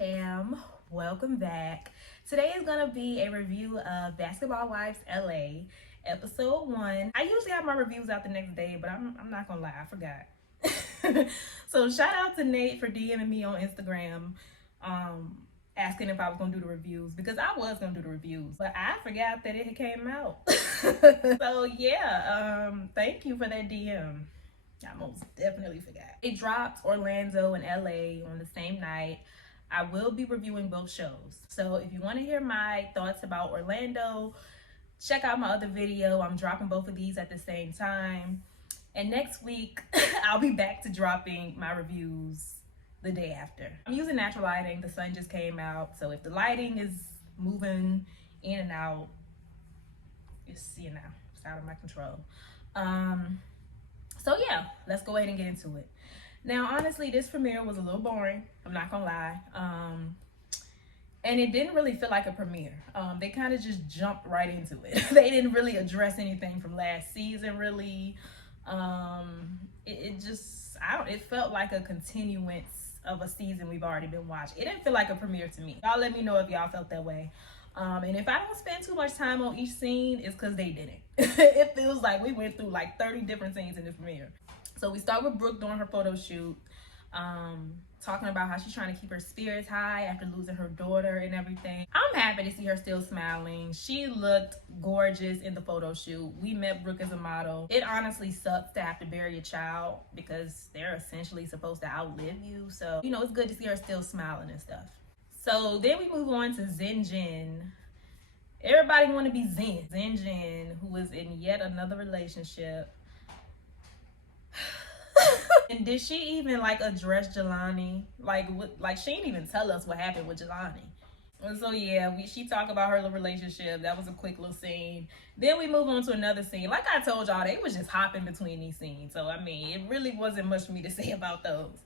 fam, welcome back. Today is gonna be a review of Basketball Wives LA episode 1. I usually have my reviews out the next day, but I'm not gonna lie, I forgot. So shout out to Nate for DMing me on Instagram asking if I was gonna do the reviews, because I was gonna do the reviews, but I forgot that it came out. So yeah, thank you for that DM. I most definitely forgot. It dropped Orlando and LA on the same night. I will be reviewing both shows. So if you want to hear my thoughts about Orlando, check out my other video. I'm dropping both of these at the same time. And next week, I'll be back to dropping my reviews the day after. I'm using natural lighting. The sun just came out. So if the lighting is moving in and out, it's, you know, it's out of my control. So yeah, let's go ahead and get into it. Now, honestly, this premiere was a little boring. I'm not gonna lie. And it didn't really feel like a premiere. They kind of just jumped right into it. They didn't really address anything from last season, really. It felt like a continuance of a season we've already been watching. It didn't feel like a premiere to me. Y'all let me know if y'all felt that way. And if I don't spend too much time on each scene, it's because they didn't. It feels like we went through like 30 different scenes in this premiere. So we start with Brooke doing her photo shoot, talking about how she's trying to keep her spirits high after losing her daughter and everything. I'm happy to see her still smiling. She looked gorgeous in the photo shoot. We met Brooke as a model. It honestly sucks to have to bury a child because they're essentially supposed to outlive you. So, you know, it's good to see her still smiling and stuff. So then we move on to Zen Jin. Everybody want to be Zen. Zen Jin, who is in yet another relationship. And did she even like address Jelani? Like she didn't even tell us what happened with Jelani. And so yeah, she talked about her little relationship. That was a quick little scene. Then we move on to another scene. Like I told y'all, they was just hopping between these scenes. So I mean, it really wasn't much for me to say about those.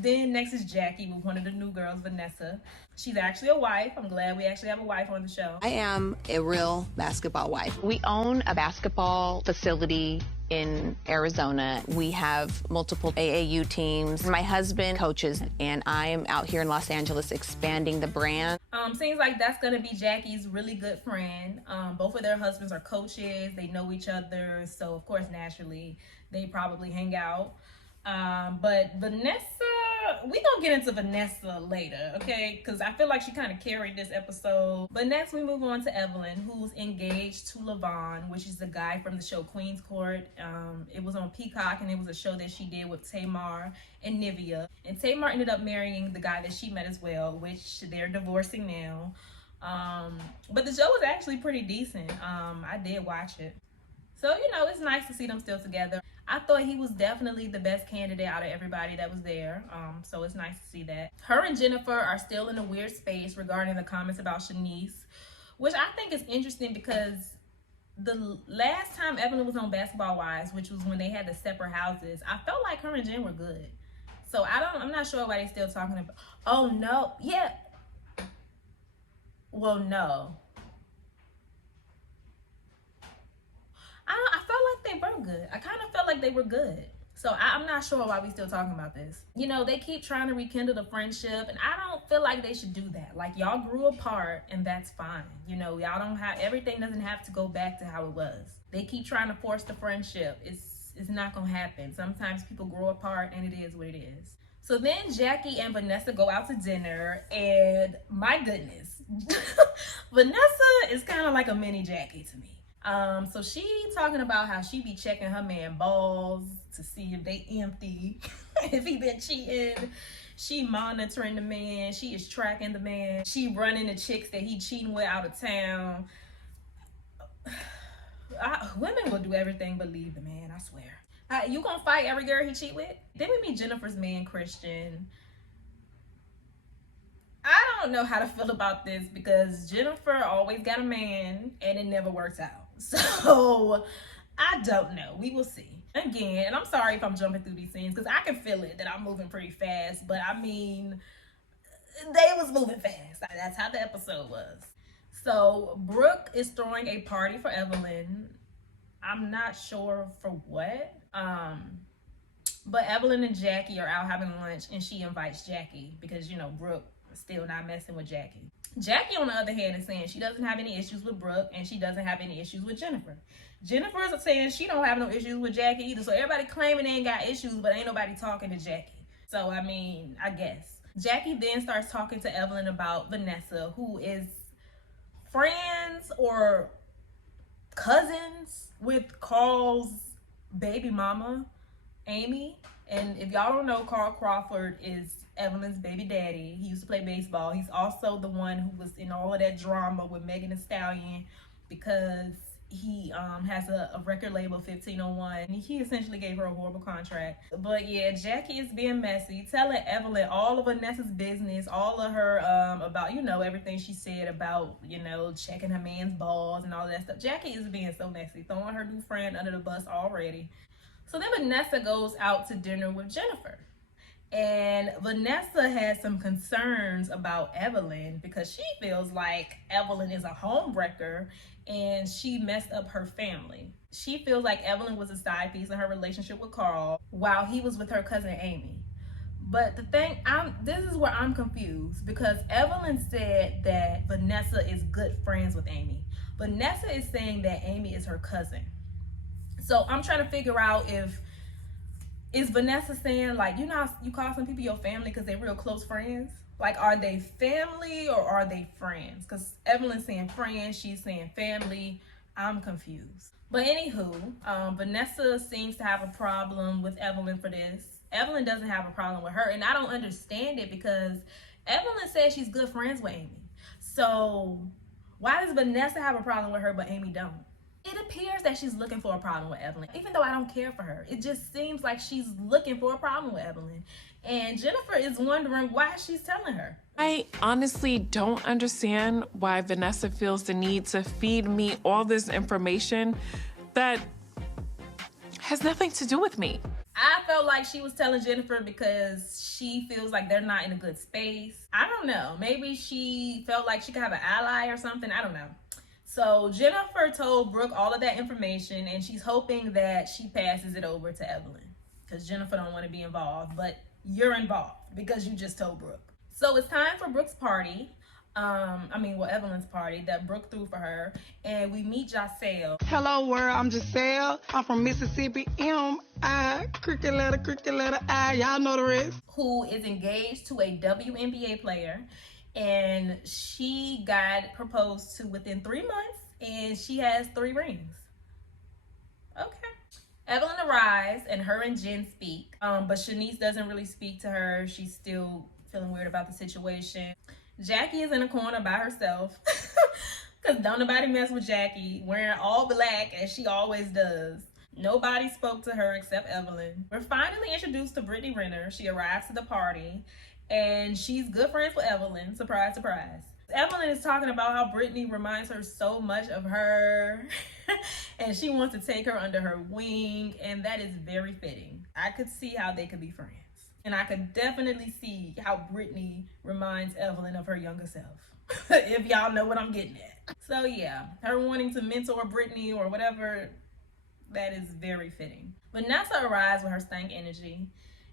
Then next is Jackie with one of the new girls, Vanessa. She's actually a wife. I'm glad we actually have a wife on the show. I am a real basketball wife. We own a basketball facility in Arizona. We have multiple AAU teams. My husband coaches, and I am out here in Los Angeles expanding the brand. Seems like that's gonna be Jackie's really good friend. Both of their husbands are coaches. They know each other, so of course, naturally, they probably hang out. But Vanessa, we gonna get into Vanessa later, okay? Because I feel like she kind of carried this episode. But next we move on to Evelyn, who's engaged to Levon, which is the guy from the show Queen's Court. It was on Peacock, and it was a show that she did with Tamar and Nivea. And Tamar ended up marrying the guy that she met as well, which they're divorcing now. But the show was actually pretty decent. I did watch it. So, you know, it's nice to see them still together. I thought he was definitely the best candidate out of everybody that was there. So it's nice to see that. Her and Jennifer are still in a weird space regarding the comments about Shanice, which I think is interesting because the last time Evelyn was on Basketball Wives, which was when they had the separate houses, I felt like her and Jen were good. So I'm not sure why they're still talking about, oh no, yeah. Well, no. I felt like they were good. I kind of felt like they were good. So I'm not sure why we still talking about this. You know, they keep trying to rekindle the friendship, and I don't feel like they should do that. Like, y'all grew apart, and that's fine. You know, y'all don't have, everything doesn't have to go back to how it was. They keep trying to force the friendship. It's not gonna happen. Sometimes people grow apart, and it is what it is. So then Jackie and Vanessa go out to dinner, and my goodness, Vanessa is kind of like a mini Jackie to me. So she talking about how she be checking her man balls to see if they empty, if he been cheating. She monitoring the man. She is tracking the man. She running the chicks that he cheating with out of town. Women will do everything but leave the man, I swear. You gonna fight every girl he cheat with? Then we meet Jennifer's man, Christian. I don't know how to feel about this because Jennifer always got a man and it never works out. So I don't know. We will see. Again, and I'm sorry if I'm jumping through these scenes because I can feel it that I'm moving pretty fast. But I mean, they was moving fast. That's how the episode was. So Brooke is throwing a party for Evelyn. I'm not sure for what. But Evelyn and Jackie are out having lunch, and she invites Jackie because, you know, Brooke still not messing with Jackie. Jackie, on the other hand, is saying she doesn't have any issues with Brooke and she doesn't have any issues with Jennifer. Jennifer is saying she don't have no issues with Jackie either. So everybody claiming they ain't got issues, but ain't nobody talking to Jackie. So, I mean, I guess. Jackie then starts talking to Evelyn about Vanessa, who is friends or cousins with Carl's baby mama, Amy. And if y'all don't know, Carl Crawford is Evelyn's baby daddy. He used to play baseball. He's also the one who was in all of that drama with Megan Thee Stallion because he has a record label, 1501. He essentially gave her a horrible contract. But yeah, Jackie is being messy, telling Evelyn all of Vanessa's business, all of her about, you know, everything she said about, you know, checking her man's balls and all of that stuff. Jackie is being so messy, throwing her new friend under the bus already. So then Vanessa goes out to dinner with Jennifer. And Vanessa has some concerns about Evelyn because she feels like Evelyn is a homewrecker and she messed up her family. She feels like Evelyn was a side piece in her relationship with Carl while he was with her cousin Amy. But the thing, this is where I'm confused because Evelyn said that Vanessa is good friends with Amy. Vanessa is saying that Amy is her cousin. So I'm trying to figure out is Vanessa saying, like, you know, you call some people your family because they're real close friends? Like, are they family or are they friends? Because Evelyn's saying friends, she's saying family. I'm confused. But anywho, Vanessa seems to have a problem with Evelyn for this. Evelyn doesn't have a problem with her, and I don't understand it because Evelyn says she's good friends with Amy. So why does Vanessa have a problem with her but Amy don't? It appears that she's looking for a problem with Evelyn, even though I don't care for her. It just seems like she's looking for a problem with Evelyn. And Jennifer is wondering why she's telling her. I honestly don't understand why Vanessa feels the need to feed me all this information that has nothing to do with me. I felt like she was telling Jennifer because she feels like they're not in a good space. I don't know. Maybe she felt like she could have an ally or something. I don't know. So Jennifer told Brooke all of that information and she's hoping that she passes it over to Evelyn because Jennifer don't want to be involved, but you're involved because you just told Brooke. So it's time for Brooke's party. Evelyn's party that Brooke threw for her, and we meet Giselle. Hello world, I'm Giselle. I'm from Mississippi. M-I, cricket letter I. Y'all know the rest. Who is engaged to a WNBA player. And she got proposed to within 3 months, and she has 3 rings. Okay. Evelyn arrives, and her and Jen speak, but Shanice doesn't really speak to her. She's still feeling weird about the situation. Jackie is in a corner by herself, because don't nobody mess with Jackie, wearing all black, as she always does. Nobody spoke to her except Evelyn. We're finally introduced to Brittany Renner. She arrives to the party, and she's good friends with Evelyn. Surprise, surprise. Evelyn is talking about how Brittany reminds her so much of her and she wants to take her under her wing, and that is very fitting. I could see how they could be friends. And I could definitely see how Brittany reminds Evelyn of her younger self, if y'all know what I'm getting at. So yeah, her wanting to mentor Brittany or whatever, that is very fitting. Vanessa arrives with her stank energy.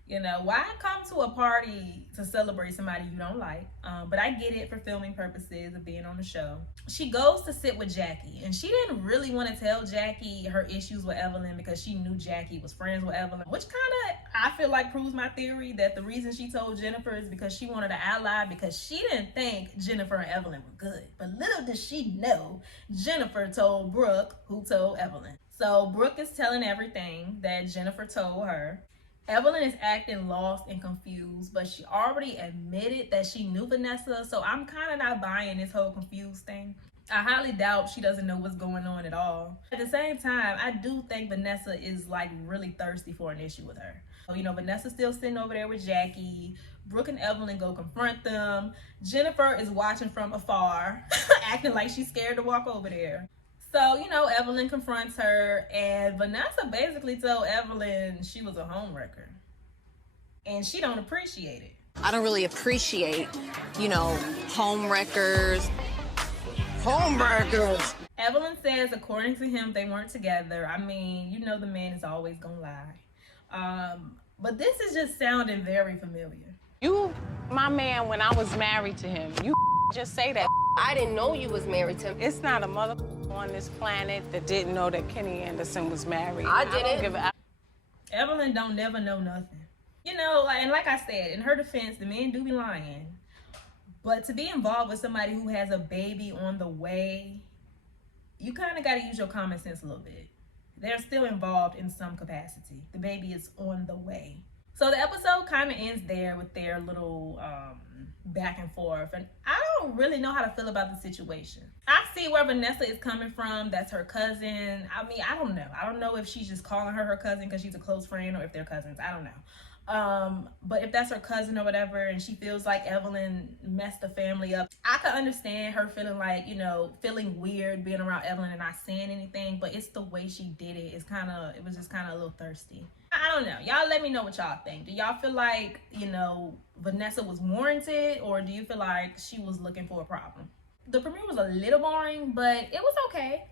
You know, why come to a party to celebrate somebody you don't like? But I get it for filming purposes of being on the show. She goes to sit with Jackie, and she didn't really want to tell Jackie her issues with Evelyn because she knew Jackie was friends with Evelyn, which kind of, I feel like, proves my theory that the reason she told Jennifer is because she wanted an ally, because she didn't think Jennifer and Evelyn were good. But little did she know, Jennifer told Brooke, who told Evelyn. So Brooke is telling everything that Jennifer told her. Evelyn is acting lost and confused, but she already admitted that she knew Vanessa, so I'm kind of not buying this whole confused thing. I highly doubt she doesn't know what's going on at all. At the same time, I do think Vanessa is like really thirsty for an issue with her. So, you know, Vanessa's still sitting over there with Jackie. Brooke and Evelyn go confront them. Jennifer is watching from afar, acting like she's scared to walk over there. So, you know, Evelyn confronts her, and Vanessa basically told Evelyn she was a homewrecker. And she don't appreciate it. I don't really appreciate, homewreckers. Homewreckers! Evelyn says, according to him, they weren't together. I mean, you know the man is always gonna lie. But this is just sounding very familiar. You, my man, when I was married to him, you just say that. I didn't know you was married to him. It's not a mother on this planet that didn't know that Kenny Anderson was married. I don't didn't. give a Evelyn don't never know nothing. You know, and like I said, in her defense, the men do be lying. But to be involved with somebody who has a baby on the way, you kind of got to use your common sense a little bit. They're still involved in some capacity. The baby is on the way. So the episode kind of ends there with their little back and forth. And I don't really know how to feel about the situation. I see where Vanessa is coming from. That's her cousin. I mean, I don't know. I don't know if she's just calling her cousin because she's a close friend or if they're cousins. I don't know. But if that's her cousin or whatever, and she feels like Evelyn messed the family up, I could understand her feeling like, you know, feeling weird being around Evelyn and not saying anything, but it's the way she did it. It was just kind of a little thirsty. I don't know. Y'all let me know what y'all think. Do y'all feel like, you know, Vanessa was warranted, or do you feel like she was looking for a problem? The premiere was a little boring, but it was okay.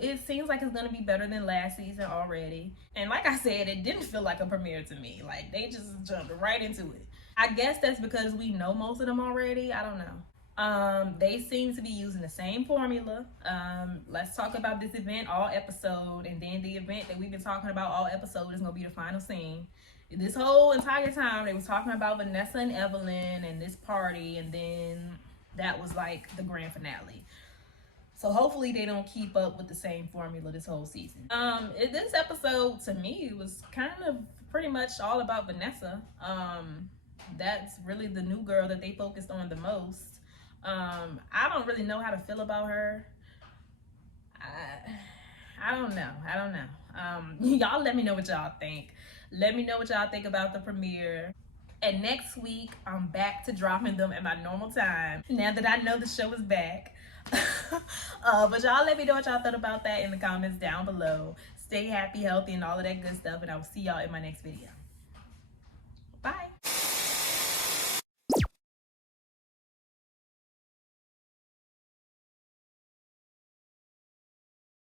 It seems like it's gonna be better than last season already. And like I said, it didn't feel like a premiere to me. Like, they just jumped right into it. I guess that's because we know most of them already. I don't know. They seem to be using the same formula. Let's talk about this event all episode, and then the event that we've been talking about all episode is gonna be the final scene. This whole entire time they was talking about Vanessa and Evelyn and this party, and then that was like the grand finale. So hopefully they don't keep up with the same formula this whole season. This episode to me was kind of pretty much all about Vanessa. That's really the new girl that they focused on the most. I don't really know how to feel about her. I don't know. Y'all let me know what y'all think. Let me know what y'all think about the premiere. And next week, I'm back to dropping them at my normal time, now that I know the show is back. But y'all let me know what y'all thought about that in the comments down below. Stay happy, healthy, and all of that good stuff, and I will see y'all in my next video. Bye.